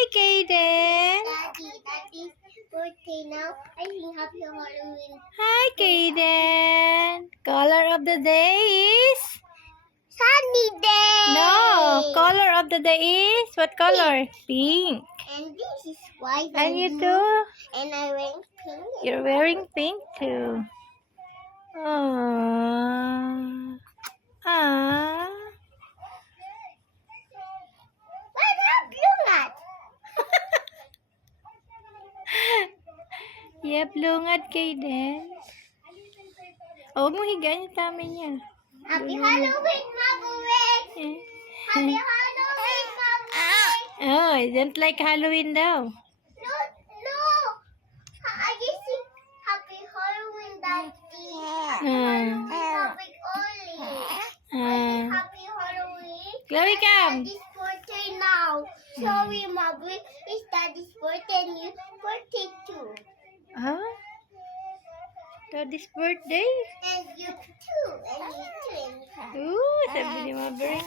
Hi, Kaden. Daddy's birthday now. I think happy Halloween. Hi, Kaden. Color of the day is? Sunny day. No. Color of the day is? What color? Pink. And this is white. And you blue. too? And I wearing pink. You're wearing pink too. Aww. Ah. What's that blue at? Yep, lungad, Kaden. Huwag mo higaan yung tummy niya. Happy Halloween, Mabuwig. Eh. Happy Halloween, Mabuwig. Oh, I don't like Halloween daw. No, no. I just think happy Halloween, Daddy. Happy only. Happy Halloween. Chloe, come. Daddy's birthday now. Sorry, Mabuwig. It's Daddy's birthday and your birthday too. Huh? Daddy's birthday? And you too. And you too. Ooh, sabi ni Mabering.